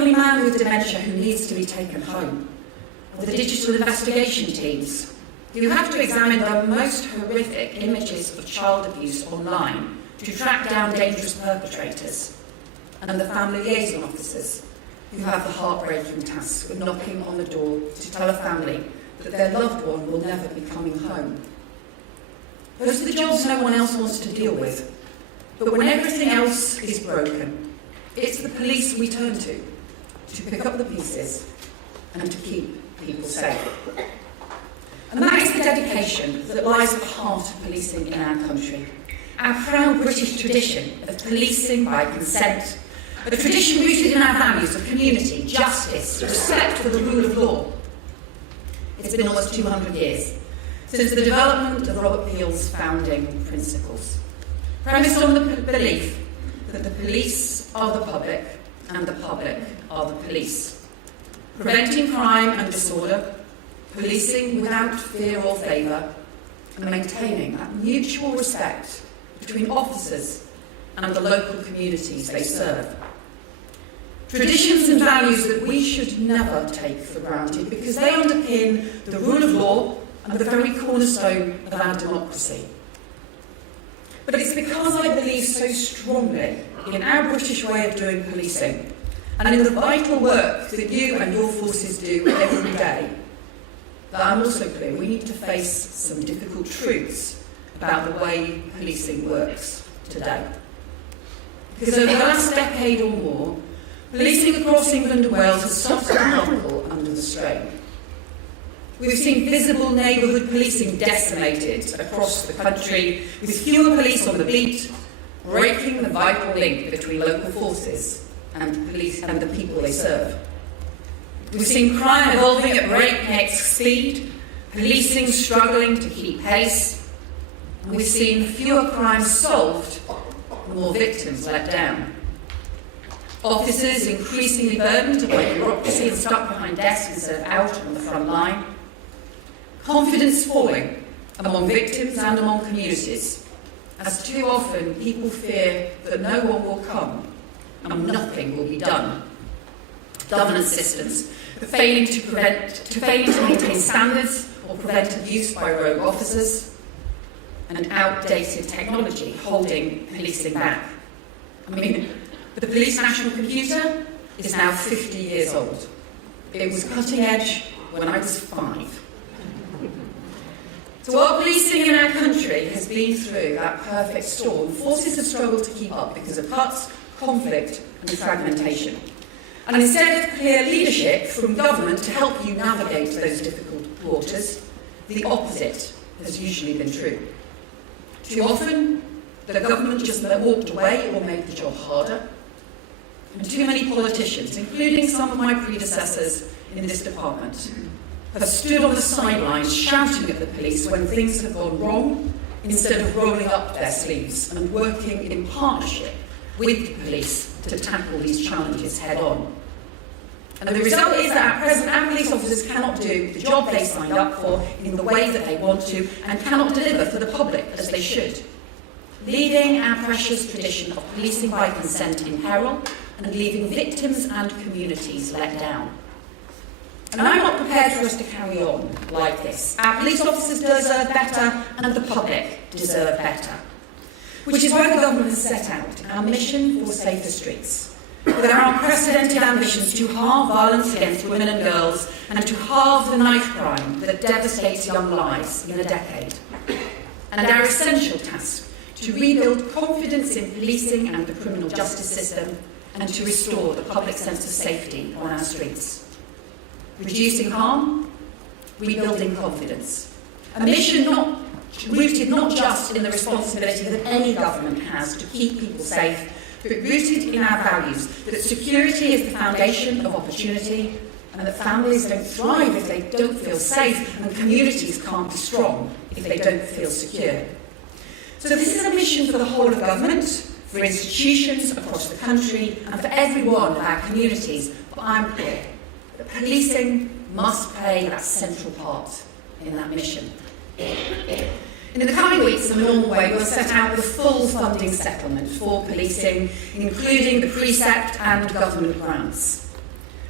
elderly man with dementia who needs to be taken home, or the digital investigation teams who have to examine the most horrific images of child abuse online to track down dangerous perpetrators, and the family liaison officers who have the heartbreaking task of knocking on the door to tell a family that their loved one will never be coming home. Those are the jobs no one else wants to deal with. But when everything else is broken, it's the police we turn to pick up the pieces and to keep people safe. And that is the dedication that lies at the heart of policing in our country. Our proud British tradition of policing by consent, a tradition rooted in our values of community, justice, respect for the rule of law. It's been almost 200 years since the development of Robert Peel's founding principles, premised on the belief that the police are the public and the public are the police, preventing crime and disorder, policing without fear or favour, and maintaining that mutual respect between officers and the local communities they serve. Traditions and values that we should never take for granted because they underpin the rule of law and the very cornerstone of our democracy. But it's because I believe so strongly in our British way of doing policing and in the vital work that you and your forces do every day that I'm also clear we need to face some difficult truths about the way policing works today. Because over the last decade or more, policing across England and Wales has suffered a knuckle under the strain. We've seen visible neighbourhood policing decimated across the country, with fewer police on the beat, breaking the vital link between local forces and police and the people they serve. We've seen crime evolving at breakneck speed, policing struggling to keep pace, and we've seen fewer crimes solved, more victims let down. Officers increasingly burdened by bureaucracy and stuck behind desks instead of out on the front line. Confidence falling among victims and among communities, as too often people fear that no one will come and nothing will be done. Governance systems failing to maintain standards or prevent abuse by rogue officers, and outdated technology holding policing back. I mean, the police national computer is now 50 years old. It was cutting edge when I was 5. So our policing in our country has been through that perfect storm. Forces have struggled to keep up because of cuts, conflict and fragmentation. And instead of clear leadership from government to help you navigate those difficult waters, the opposite has usually been true. Too often, the government just walked away or made the job harder. And too many politicians, including some of my predecessors in this department, have stood on the sidelines shouting at the police when things have gone wrong, instead of rolling up their sleeves and working in partnership with the police to tackle these challenges head on. And the result is that at present our police officers cannot do the job they signed up for in the way that they want to and cannot deliver for the public as they should, leaving our precious tradition of policing by consent in peril and leaving victims and communities let down. And I'm not prepared for us to carry on like this. Our police officers deserve better and the public deserve better. Which is why the government has set out our mission for safer streets, with our unprecedented ambitions to halve violence against women and girls and to halve the knife crime that devastates young lives in a decade. And our essential task to rebuild confidence in policing and the criminal justice system and to restore the public sense of safety on our streets. Reducing harm, rebuilding confidence. A mission rooted not just in the responsibility that any government has to keep people safe, but rooted in our values that security is the foundation of opportunity and that families don't thrive if they don't feel safe and communities can't be strong if they don't feel secure. So this is a mission for the whole of government, for institutions across the country and for every one of our communities, but I'm clear that policing must play that central part in that mission. In the coming weeks, in the normal way, we'll set out the full funding settlement for policing, including the precept and government grants.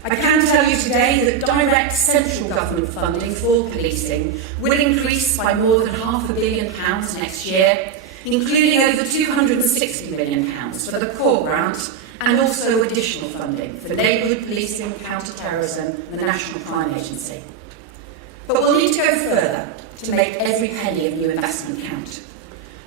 I can tell you today that direct central government funding for policing will increase by more than £500 million next year, including over £260 million for the core grant and also additional funding for neighbourhood policing, counter-terrorism and the National Crime Agency. But we'll need to go further to make every penny of new investment count.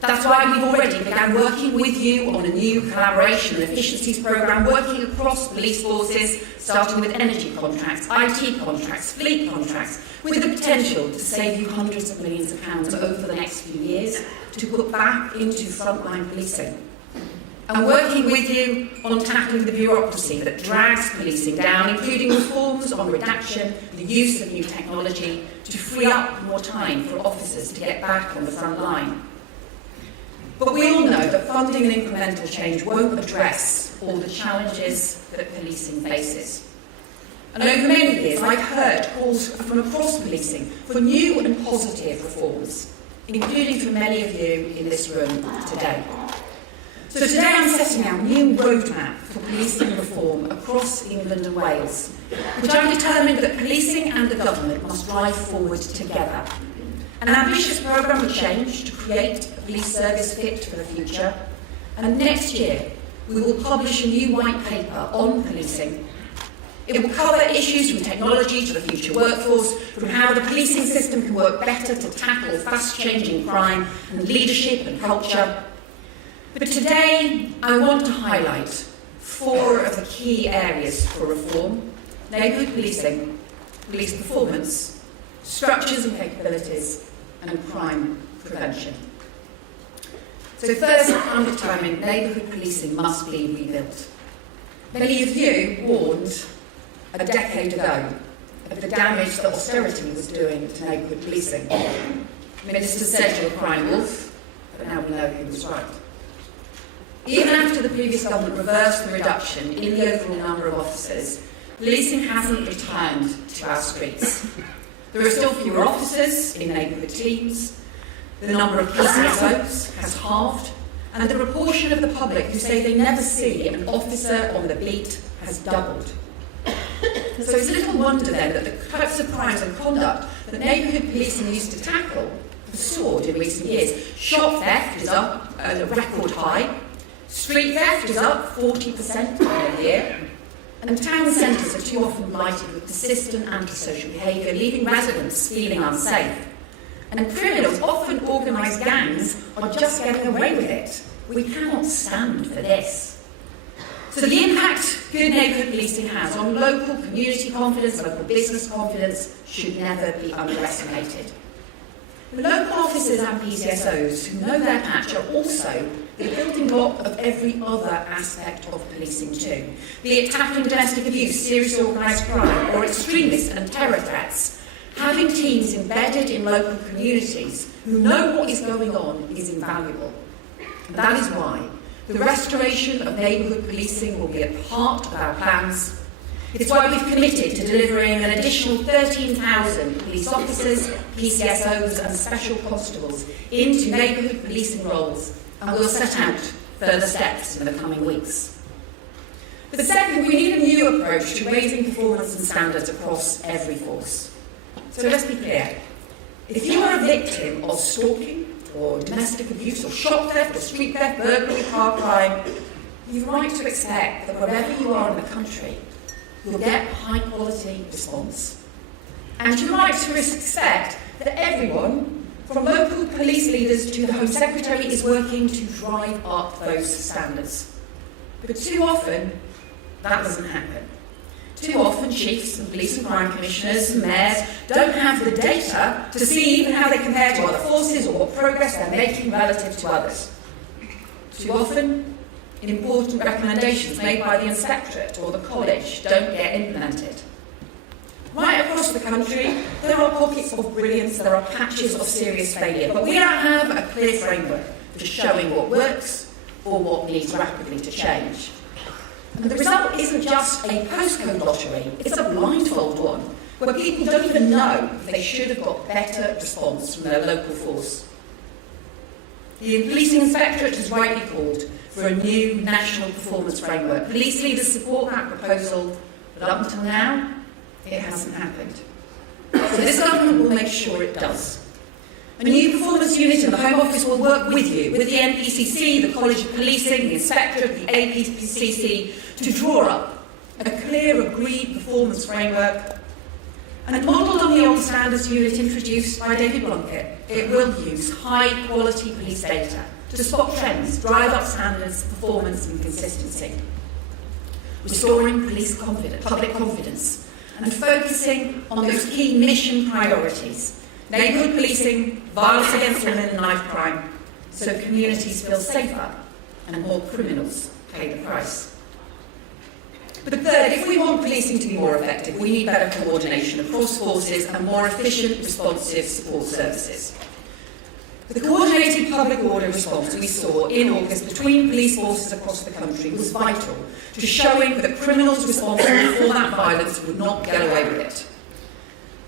That's why we've already begun working with you on a new collaboration and efficiencies programme, working across police forces, starting with energy contracts, IT contracts, fleet contracts, with the potential to save you hundreds of millions of pounds over the next few years to put back into frontline policing. And working with you on tackling the bureaucracy that drags policing down, including reforms on redaction, the use of new technology, to free up more time for officers to get back on the front line. But we all know that funding and incremental change won't address all the challenges that policing faces. And over many years, I've heard calls from across policing for new and positive reforms, including from many of you in this room today. So today I'm setting out a new roadmap for policing reform across England and Wales, which I'm determined that policing and the government must drive forward together. An ambitious programme of change to create a police service fit for the future. And next year, we will publish a new white paper on policing. It will cover issues from technology to the future workforce, from how the policing system can work better to tackle fast-changing crime and leadership and culture. But today, I want to highlight 4 of the key areas for reform: neighbourhood policing, police performance, structures and capabilities, and crime prevention. So first, I'm determined neighbourhood policing must be rebuilt. Many of you warned a decade ago of the damage that austerity was doing to neighbourhood policing. Ministers said you were a crime wolf, but now we know who was right. Even after the previous government reversed the reduction in the overall number of officers, policing hasn't returned to our streets. There are still fewer officers in neighbourhood teams, the number of PCSOs has halved, and the proportion of the public who say they never see an officer on the beat has doubled. So it's little wonder then that the types of crimes and conduct that neighbourhood policing used to tackle have soared in recent years. Shop theft is up at a record high, street theft is up 40% in a year, and town centres are too often blighted with persistent antisocial behaviour, leaving residents feeling unsafe. And criminals, often organised gangs, are just getting away with it. We cannot stand for this. So the impact good neighbourhood policing has on local community confidence, local business confidence, should never be underestimated. The local officers and PCSOs who know their patch are also the building block of every other aspect of policing too, be it tackling domestic abuse, serious organised crime, or extremist and terror threats. Having teams embedded in local communities who know what is going on is invaluable. And that is why the restoration of neighbourhood policing will be a part of our plans. It's why we've committed to delivering an additional 13,000 police officers, PCSOs and special constables into neighbourhood policing roles, and we'll set out further steps in the coming weeks. But second, we need a new approach to raising performance and standards across every force. So let's be clear. If you are a victim of stalking, or domestic abuse, or shop theft, or street theft, burglary, car crime, you've a right to expect that wherever you are in the country, you'll get a high-quality response. And you're right to expect that everyone, from local police leaders to the Home Secretary, is working to drive up those standards. But too often, that doesn't happen. Too often, chiefs and police and crime commissioners and mayors don't have the data to see even how they compare to other forces or what progress they're making relative to others. Too often, important recommendations made by the inspectorate or the college don't get implemented. Right across the country, there are pockets of brilliance, there are patches of serious failure, but we don't have a clear framework for showing what works or what needs rapidly to change. And the result isn't just a postcode lottery, it's a blindfold one, where people don't even know if they should have got better response from their local force. The Policing Inspectorate has rightly called for a new national performance framework. Police leaders support that proposal But up until now, it hasn't happened. So this government will make sure it does. A new performance unit in the Home Office will work with you, with the NPCC, the College of Policing, the Inspectorate, the APCC, to draw up a clear, agreed performance framework. And modelled on the old standards unit introduced by David Blunkett, it will use high-quality police data to spot trends, drive up standards, performance and consistency. Restoring public confidence, and focusing on those key mission priorities: neighbourhood policing, violence against women and knife crime, so communities feel safer and more criminals pay the price. But third, if we want policing to be more effective, we need better coordination across forces and more efficient, responsive support services. The coordinated public order response we saw in August between police forces across the country was vital to showing that criminals responsible for that violence would not get away with it.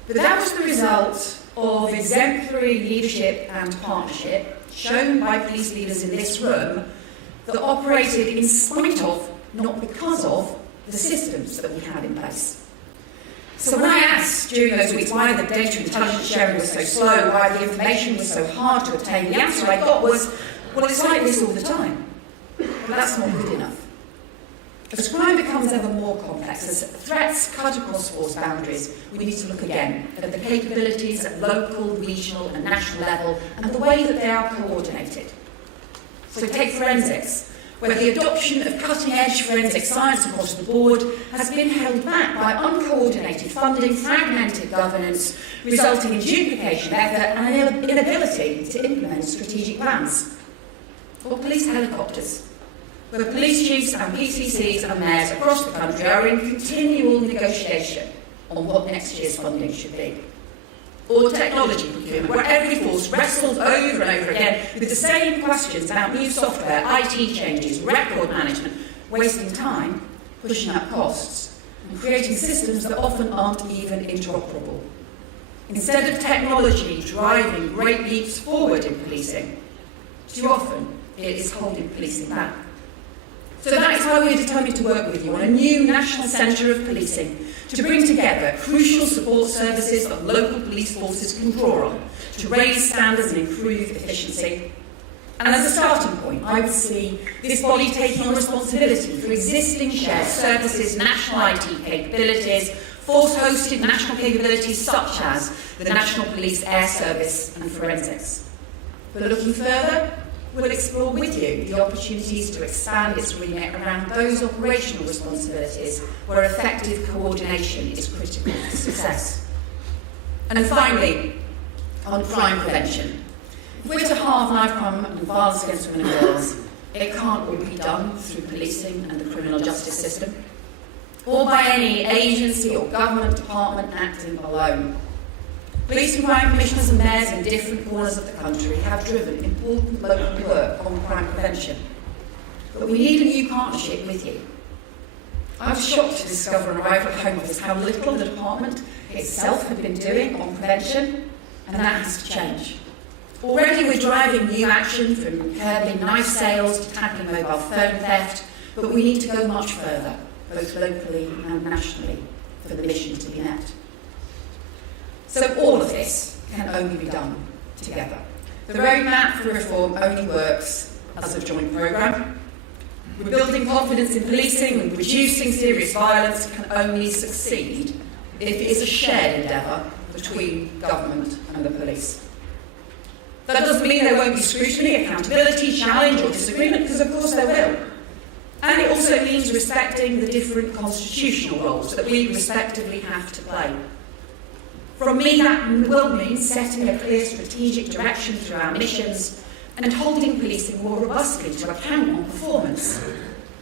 But that was the result of exemplary leadership and partnership shown by police leaders in this room that operated in spite of, not because of, the systems that we had in place. So when I asked during those weeks why the data intelligence sharing was so slow, why the information was so hard to obtain, the answer I got was, well, it's like this all the time. But that's not good enough. As crime becomes ever more complex, as threats cut across force boundaries, we need to look again at the capabilities at local, regional and national level and the way that they are coordinated. So take forensics, where the adoption of cutting-edge forensic science across the board has been held back by uncoordinated funding, fragmented governance, resulting in duplication effort and an inability to implement strategic plans. Or police helicopters, where police chiefs and PCCs and mayors across the country are in continual negotiation on what next year's funding should be. Or technology procurement, where every force wrestles over and over again with the same questions about new software, IT changes, record management, wasting time, pushing up costs, and creating systems that often aren't even interoperable. Instead of technology driving great leaps forward in policing, too often it is holding policing back. So that is why we are determined to work with you on a new National Centre of Policing to bring together crucial support services that local police forces can draw on to raise standards and improve efficiency. And as a starting point, I would see this body taking on responsibility for existing shared services, national IT capabilities, force-hosted national capabilities such as the National Police Air Service and forensics. But looking further, we'll explore with you the opportunities to expand its remit around those operational responsibilities where effective coordination is critical to success. And finally, on crime prevention. If we're to halve knife crime and violence against women and girls, it can't all be done through policing and the criminal justice system, or by any agency or government department acting alone. Police and crime commissioners and mayors in different corners of the country have driven important local work on crime prevention. But we need a new partnership with you. I was shocked to discover on arrival at Home Office how little the department itself had been doing on prevention, and that has to change. Already we're driving new action from curbing knife sales to tackling mobile phone theft, but we need to go much further, both locally and nationally, for the mission to be met. So all of this can only be done together. The roadmap for reform only works as a joint programme. Rebuilding confidence in policing and reducing serious violence can only succeed if it is a shared endeavour between government and the police. That doesn't mean there won't be scrutiny, accountability, challenge or disagreement, because of course there will. And it also means respecting the different constitutional roles that we respectively have to play. From me, that will mean setting a clear strategic direction through our missions and holding policing more robustly to account on performance.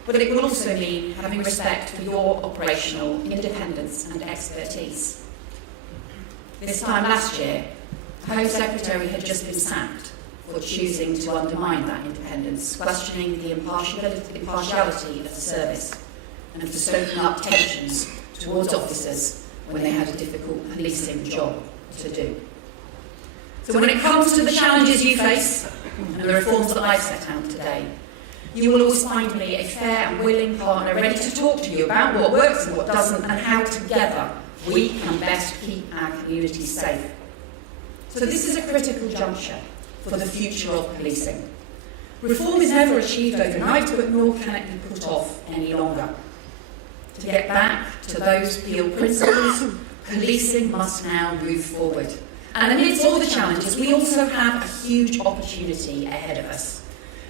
But it will also mean having respect for your operational independence and expertise. This time last year, the Home Secretary had just been sacked for choosing to undermine that independence, questioning the impartiality of the service, and for stoking up tensions towards officers when they had a difficult policing job to do. So when it comes to the challenges you face and the reforms that I've set out today, You will always find me a fair and willing partner ready to talk to you about what works and what doesn't and how together we can best keep our communities safe. So this is a critical juncture for the future of policing. Reform is never achieved overnight, but nor can it be put off any longer. To get back to those Peel principles, policing must now move forward. And amidst all the challenges, we also have a huge opportunity ahead of us.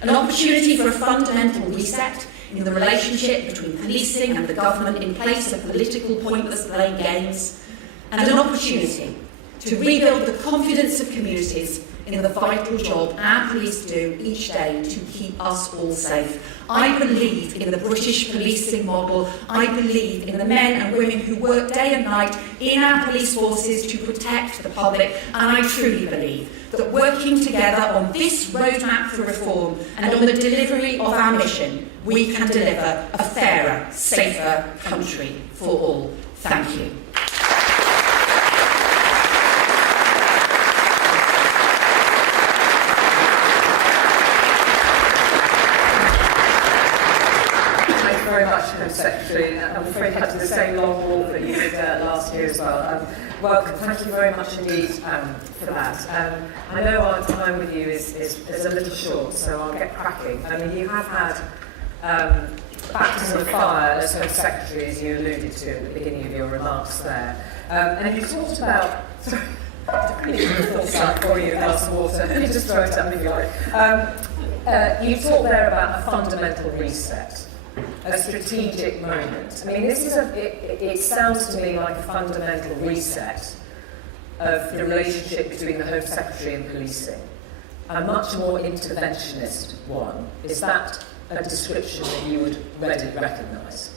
An opportunity for a fundamental reset in the relationship between policing and the government in place of political pointless blame games, and an opportunity to rebuild the confidence of communities in the vital job our police do each day to keep us all safe. I believe in the British policing model. I believe in the men and women who work day and night in our police forces to protect the public, and I truly believe that working together on this roadmap for reform and on the delivery of our mission, we can deliver a fairer, safer country for all. Thank you. Very much, Secretary. I'm afraid you had to do the same long walk that you did last year as well. Welcome. Thank you very much indeed for that. I know our time with you is a little short, so I'll get cracking. I mean, you have had baptism of fire as Home Secretary, as you alluded to at the beginning of your remarks there. And you talked about... Sorry, I need to thought that for you, a glass of water. You just throw it at me if you like. You talked there about a fundamental reset. A strategic moment. I mean, this is it sounds to me like a fundamental reset of the relationship between the Home Secretary and policing. A much more interventionist one. Is that a description that you would readily recognise?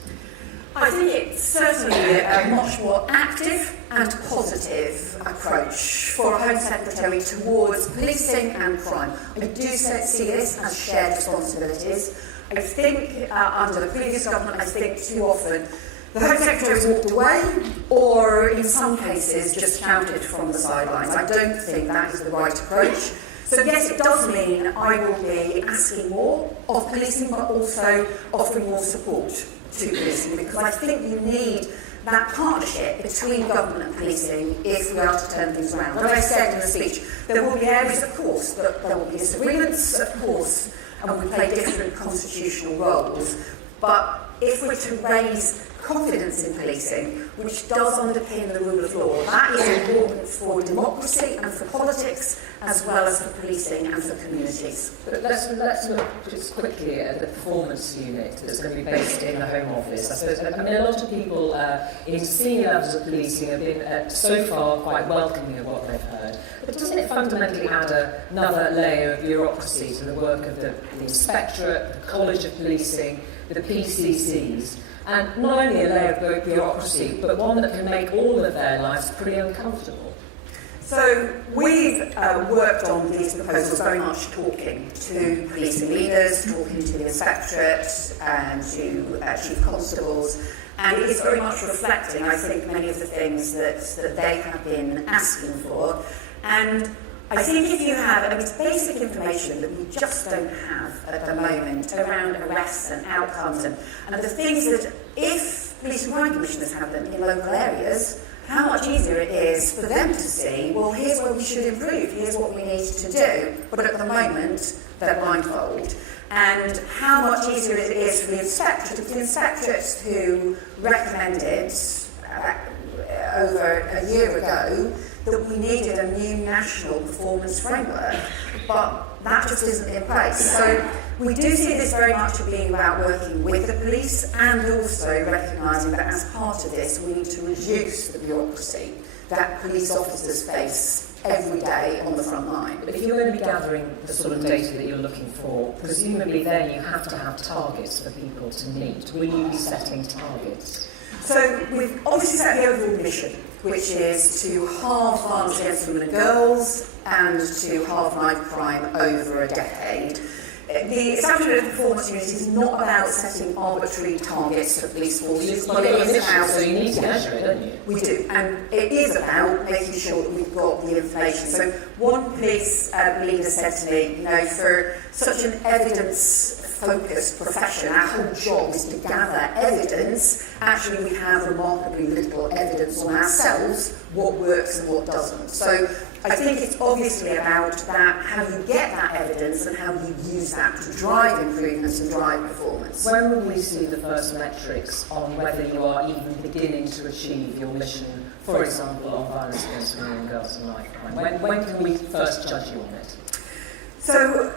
I think it's certainly a much more active and positive approach for a Home Secretary towards policing and crime. I do see this as shared responsibilities. I think under the previous government, I think too often the Home Secretary has walked away or in some cases just shouted from the sidelines. I don't think that is the right approach. So yes, it does mean I will be asking more of policing, but also offering more support to policing, because I think you need that partnership between government and policing if we are to turn things around. But as I said in the speech, there will be areas, of course, that there will be disagreements, of course, and we play different constitutional roles. But if we're to raise confidence in policing, which does underpin the rule of law, that is important for democracy and for politics, as well as for policing and for communities. But let's look just quickly at the performance unit that's going to be based in the Home Office. I suppose, I mean, a lot of people in senior levels of policing have been so far quite welcoming of what they've heard. But doesn't it fundamentally add another layer of bureaucracy to the work of the Inspectorate, the College of Policing, the PCCs? And not only a layer of bureaucracy, but one that can make all of their lives pretty uncomfortable. So we've worked on these proposals very much talking to policing leaders, talking to the Inspectorate and to Chief Constables, and it is very much reflecting, I think, many of the things that they have been asking for. And I think if you have, I mean, it's basic information that we just don't have at the moment around arrests and outcomes and the things that if police and crime commissioners have them in local areas, how much easier it is for them to see, well, here's where we should improve, here's what we need to do, but at the moment, they're blindfolded. And how much easier it is for the inspectorate who recommended over a year ago that we needed a new national performance framework, but that just isn't in place. So we do see this very much being about working with the police and also recognising that as part of this we need to reduce the bureaucracy that police officers face every day on the front line. But if you're going to be gathering the sort of data that you're looking for, presumably then you have to have targets for people to meet. Will you be setting targets? So we've obviously set the overall mission, which is to halve violence against women and girls and to halve knife crime over a decade. The establishment of the performance unit is not about setting arbitrary targets for police forces, but it is about... So you need to measure it, don't you? We do, and it is about making sure that we've got the information. So one police leader said to me, you know, for such an evidence focused profession, our whole job is to gather evidence, actually we have remarkably little evidence on ourselves, what works and what doesn't. So I think it's obviously about that, how you get that evidence and how you use that to drive improvements and drive performance. When will we see the first metrics on whether you are even beginning to achieve your mission, for example, on violence against women and girls and knife crime? When can we first judge you on it? So,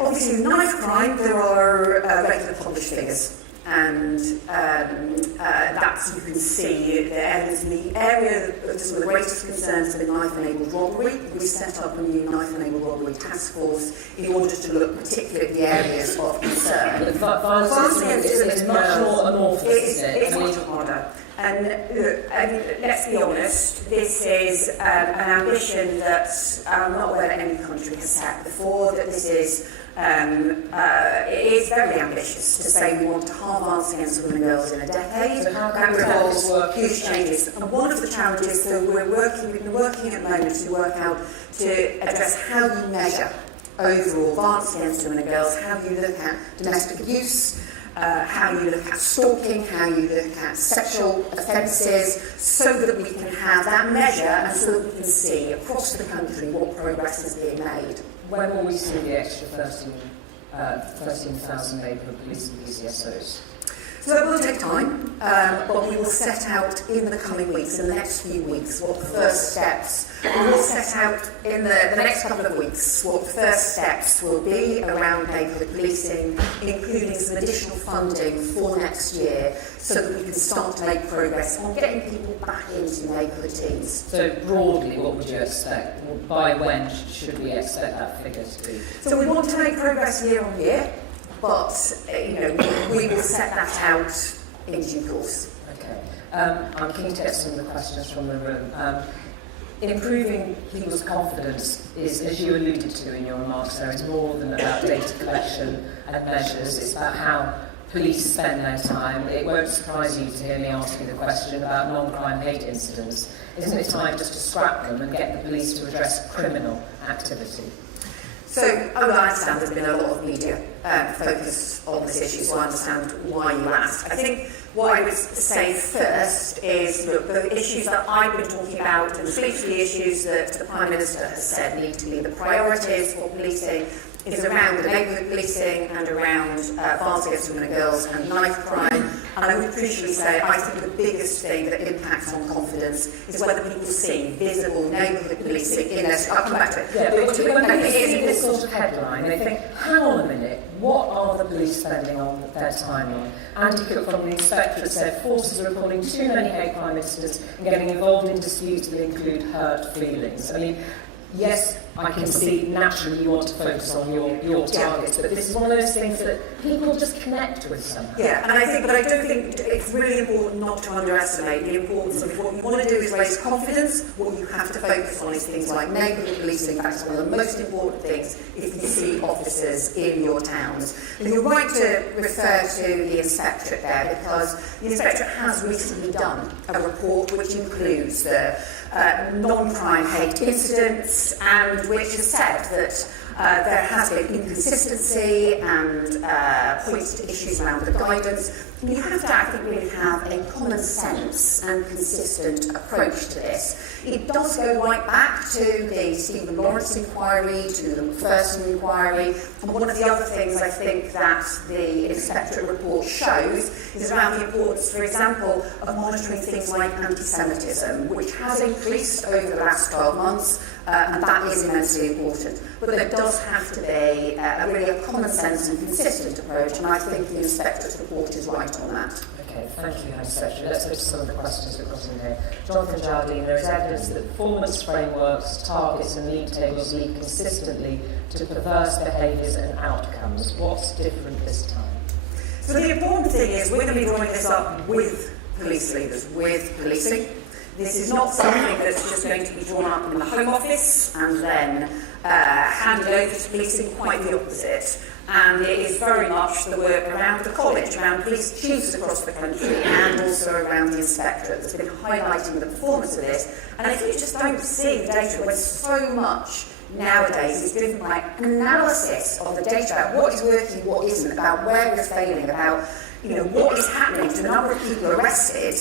obviously, with knife crime, there are regular published figures. And that's, you can see, the area of the greatest concerns has been knife-enabled robbery. We set up a new knife-enabled robbery task force in order to look particularly at the areas of concern. But violence is much more amorphous, It's much harder. And let's be honest, this is an ambition that I'm not aware that any country has set before, that this is it is very ambitious to say we want to halve violence against women and girls in a decade. That involves huge changes. And one of the challenges that we've been working at the moment to work out to address how you measure overall violence against women and girls, how you look at domestic abuse, how you look at stalking, how you look at sexual offences, so that we can have that measure and so that we can see across the country what progress is being made. When will we see the extra 13,000 neighbourhood police and PCSOs? So that will take time, but we will set out in the coming weeks, in the next few weeks, what the first steps. We will set out in the next couple of weeks what the first steps will be around neighbourhood policing, including some additional funding for next year, so that we can start to make progress on getting people back into neighbourhood teams. So broadly, what would you expect? By when should we expect that figure to be? So we want to make progress year on year, but we will set that out in due course. Okay. I'm keen to get some of the questions from the room. Improving people's confidence is, as you alluded to in your remarks, there is more than about data collection and measures. It's about how police spend their time. It won't surprise you to hear me asking the question about non-crime hate incidents. Isn't it time just to scrap them and get the police to address criminal activity? So, I understand there's been a lot of media focus on this issue, so I understand why you ask. I think what I would say first is, look, the issues that I've been talking about, and especially the issues that the Prime Minister has said need to be the priorities for policing, is around the neighbourhood policing and around violence against women and girls and knife crime. And I would crucially say, I think the biggest thing that impacts on confidence is whether people see visible neighbourhood policing in their... I'll come back to it. Yeah, but when they see this sort of headline, they think, hang on a minute, what are the police spending on their time on? Andy Cook from the Inspectorate said forces are reporting too many hate crime incidents and getting involved in disputes that include hurt feelings. I mean, yes, I can see naturally you want to focus on your targets, but this is one of those things that people just connect with somehow. Yeah, and I do think it's really important not to underestimate the importance of what you want to do is raise confidence. What you have to focus on is things like neighbourhood policing. That's one of the most important things if you see officers in your towns. And you're right to refer to the Inspectorate there, because the Inspectorate has recently done a report which includes the non-crime hate incidents, and which has said that there has been inconsistency and points to issues around the guidance. And you have to, I think, really have a common sense and consistent approach to this. It does go right back to the Stephen Lawrence inquiry, to the McPherson inquiry, and one of the other things I think that the Inspectorate report shows is around the importance, for example, of monitoring things like anti-Semitism, which has increased over the last 12 months, and that is immensely important. But there does have to be really a common sense and consistent approach, and I think the Inspectorate's report is right on that. Okay, thank you, Home Secretary. Let's go to some of the questions we've got in here. Jonathan Jardine, there is evidence that performance frameworks, targets and league tables lead consistently to perverse behaviours and outcomes. What's different this time? So the important thing is we're going to be drawing this up with police leaders, with policing. This is not something that's just going to be drawn up in the Home Office and then handed over to policing, quite the opposite. And it is very much the work around the college, around police chiefs across the country, and also around the Inspectorate that's been highlighting the performance of this. And if you just don't see the data, when so much nowadays is driven by analysis of the data about what is working, what isn't, about where we're failing, about what is happening to the number of people arrested.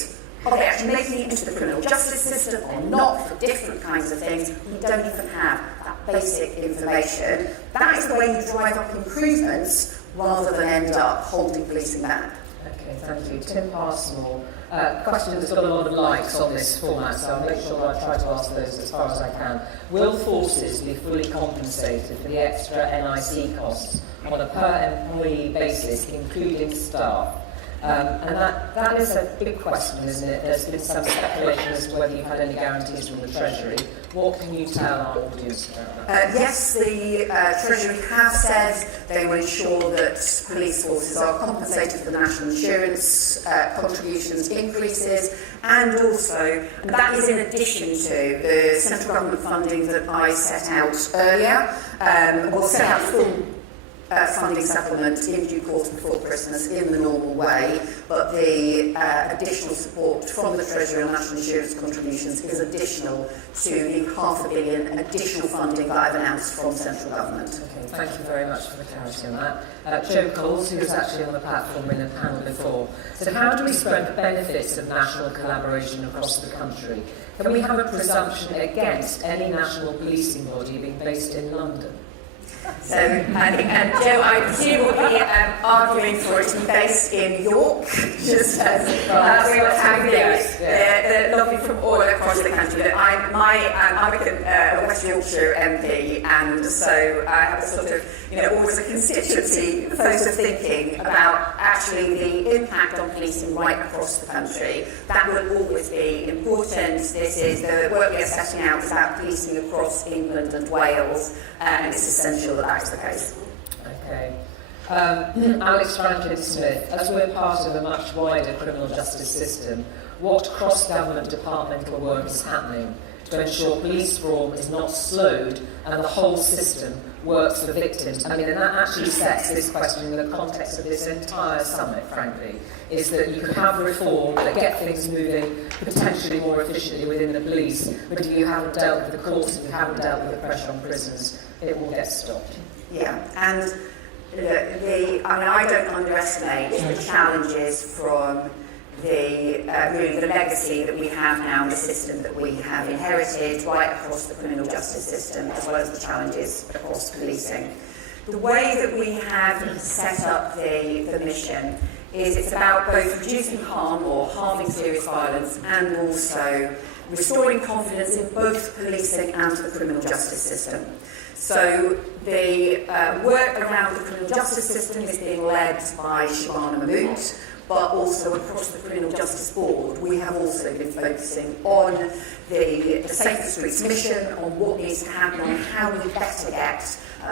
Are they actually making it into the criminal justice system or not for different kinds of things? We don't even have that basic information. That is the way you drive up improvements rather than end up holding policing back. Okay, thank you. Tim Parsmore. Question that's got a lot of likes on this format, so I'll make sure I try to ask those as far as I can. Will forces be fully compensated for the extra NIC costs on a per employee basis, including staff? And that is a big question, isn't it? There's been some speculation as to whether you've had any guarantees from the Treasury. What can you tell our audience about that? Yes, the Treasury have said they will ensure that police forces are compensated for the national insurance contributions increases, and also, and that is in addition to the central government funding that I set out earlier. We'll set out full funding supplement in due course before Christmas in the normal way, but the additional support from the Treasury and National Insurance contributions is additional to the £500 million additional funding that I've announced from central government. Okay, thank you very much for the clarity on that. Joe Coles, who was actually on the platform in a panel before, said, how do we spread the benefits of national collaboration across the country? Can we have a presumption against any national policing body being based in London? So I think, Joe, I presume will be arguing for it to be based in York, just as we were having the lobby from all across the country. I'm a West Yorkshire MP, and so I have a sort of, always a constituency focus of thinking about actually the impact on policing right across the country. That will always be important. This is the work we are setting out is about policing across England and Wales, and it's essential that that is the case. Okay. Alex Franklin-Smith, as we're part of a much wider criminal justice system, what cross-government departmental work is happening to ensure police reform is not slowed and the whole system works for victims? I mean, and that actually sets this question in the context of this entire summit, frankly, is that you can have reform that get things moving potentially more efficiently within the police, but if you haven't dealt with the courts, if you haven't dealt with the pressure on prisons, it will get stopped. Yeah, and I don't underestimate the challenges from the legacy that we have now, the system that we have inherited right across the criminal justice system, as well as the challenges across policing. The way that we have set up the mission is it's about both reducing harm or halving serious violence and also restoring confidence in both policing and the criminal justice system. So the work around the criminal justice system is being led by Shabana Mahmood, but also across the Criminal Justice Board. We have also been focusing on the Safer Streets mission, on what needs to happen, on how we better get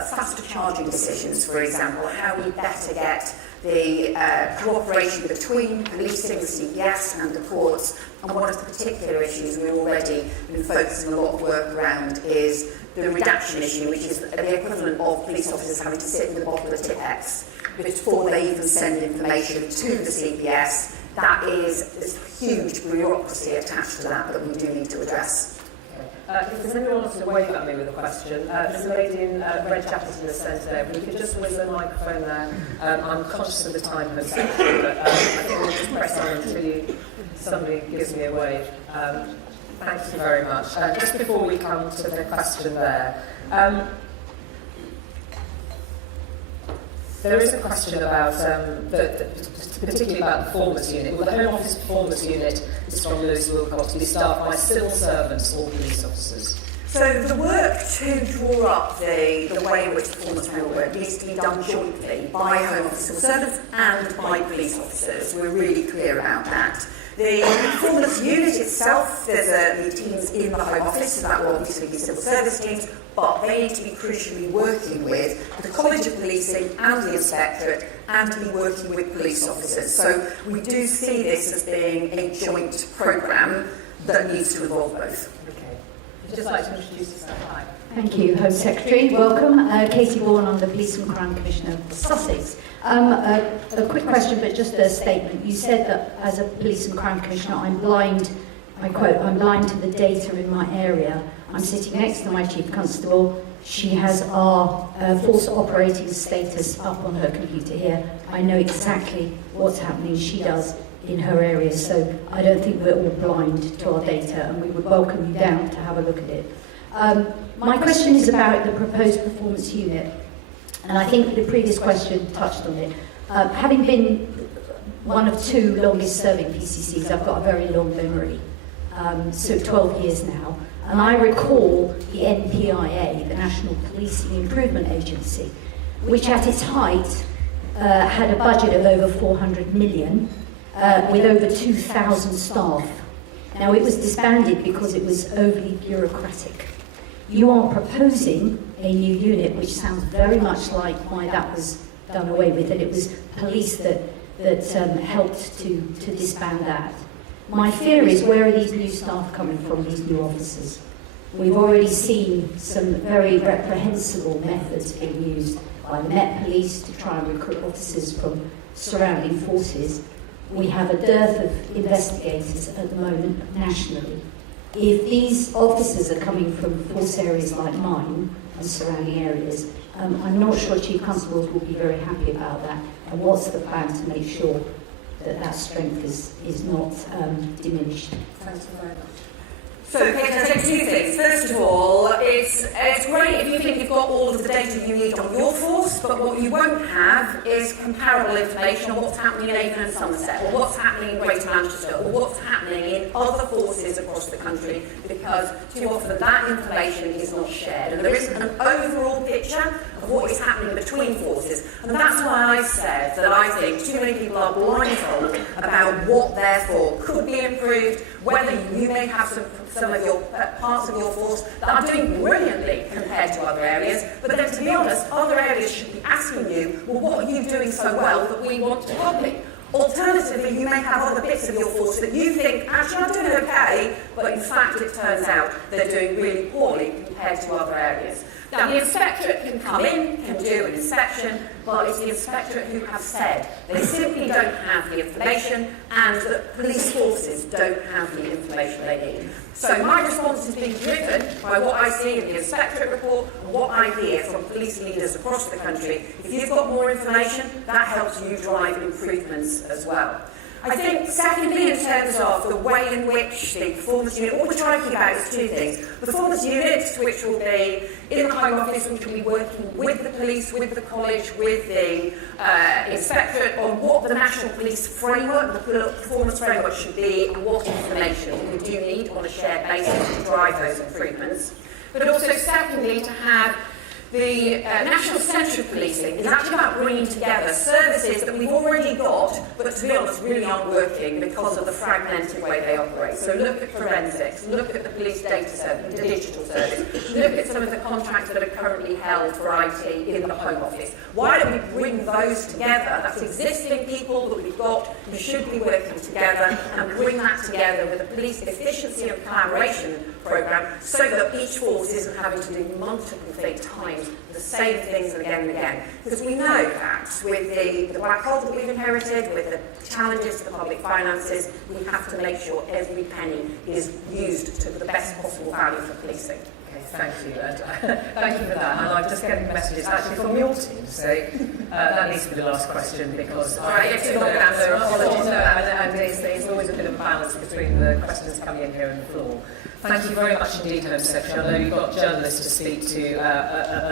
faster charging decisions, for example, how we better get the cooperation between policing, the CPS and the courts. And one of the particular issues we've already been focusing a lot of work around is the redaction issue, which is the equivalent of police officers having to sit with a bottle of Tipp-Ex before they even send information to the CPS. That is, there's huge bureaucracy attached to that we do need to address. If there's anyone who wants to wave at me with a question, there's a lady in red jacket in the centre there. If we could just whiz the microphone there. I'm conscious of the time herself, but I think we'll just press on until somebody gives me a wave. Thank you very much. Just before we come to the question there, there is a question about, particularly about the performance unit. Well, the Home Office performance unit is from Lewis Wilcox to be staffed by civil servants or police officers. So the work to draw up the way in which performance will work needs to be done jointly by Home Office civil servants and by police officers. We're really clear about that. The performance unit itself, there's teams in the Home Office, so that will obviously be civil service teams, but they need to be crucially working with the College of Policing and the Inspectorate and to be working with police officers. So we do see this as being a joint programme that needs to involve both. Okay. I'd just like to introduce yourself. Hi. Thank you, Home Secretary. Welcome. Katie Bourne, I'm the Police and Crime Commissioner for Sussex. A quick question, but just a statement. You said that as a Police and Crime Commissioner, I'm blind, I quote, I'm blind to the data in my area. I'm sitting next to my Chief Constable. she has our force operating status up on her computer here. I know exactly what's happening. She does in her area, so I don't think we're all blind to our data, and we would welcome you down to have a look at it. My question is about the proposed performance unit, and I think the previous question touched on it. Having been one of 2 longest serving PCCs, I've got a very long memory, so 12 years now, and I recall the NPIA, the National Policing Improvement Agency, which at its height had a budget of over 400 million, with over 2,000 staff. Now, it was disbanded because it was overly bureaucratic. You are proposing a new unit, which sounds very much like why that was done away with, and it was police that helped to disband that. My fear is, where are these new staff coming from, these new officers? We've already seen some very reprehensible methods being used by the Met Police to try and recruit officers from surrounding forces. We have a dearth of investigators at the moment nationally. If these officers are coming from force areas like mine and surrounding areas, I'm not sure Chief Constables will be very happy about that. And what's the plan to make sure that that strength is not diminished? Thank you very much. So, Kate, I'd say 2 things. First of all, it's great if you think you've got all of the data you need on your force, but what you won't have is comparable information on what's happening in Avon and Somerset, or what's happening in Greater Manchester, or what's happening in other forces across the country, because too often that information is not shared. And there isn't an overall picture of what is happening between forces. And that's why I said that I think too many people are blindfolded about what, therefore, could be improved, whether you may have some of your parts of your force that are doing brilliantly compared to other areas, but then, to be honest, other areas should be asking you, well, what are you doing so well that we want to copy? Alternatively, you may have other bits of your force that you think, actually, I'm doing okay, but in fact, it turns out they're doing really poorly compared to other areas. Now, the inspectorate can come in, can do an inspection, but it's the inspectorate who have said they simply don't have the information, and that police forces don't have the information they need. So my response is being driven by what I see in the inspectorate report and what I hear from police leaders across the country. If you've got more information, that helps you drive improvements as well. I think, secondly, in terms of the way in which the performance unit, what we're trying to keep out is 2 things. Performance units, which will be in the Home Office, which will be working with the police, with the college, with the inspectorate on what the National Police framework, the performance framework should be, and what information we do need on a shared basis to drive those improvements. But also, secondly, to have the National Centre of Policing is actually about bringing together services that we've already got, but to be honest, really aren't working because of the fragmented way they operate. So look at forensics, look at the police data service, the digital service, look at some of the contracts that are currently held for IT in the Home Office. Why don't we bring those together? That's existing people that we've got who should be working together, and bring that together with a police efficiency and collaboration programme, so that each force isn't having to do multiple times the same things again and again. Because we know that with the black hole that we've inherited, with the challenges to the public finances, we have to make sure every penny is used to the best possible value for policing. Okay, thank you. And, thank you for that. And I'm just getting messages actually from your team. So that needs to be the last question, because Sorry, it's a long answer. Apologies. And there's always a bit of a balance between the questions coming in here and the floor. Thank you very much indeed, Home Secretary. I know you've got journalists to speak to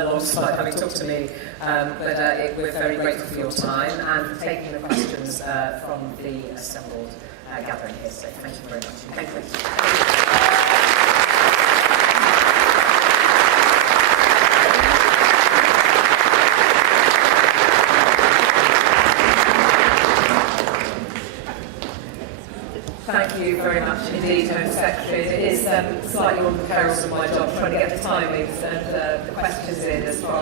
alongside having talked to me, but we're very grateful for your time and for taking the questions from the assembled gathering here today. Thank you very much. Thank you. Thank you very much indeed, Home Secretary. It is slightly on the perils of my job trying to get the timings and the questions in as far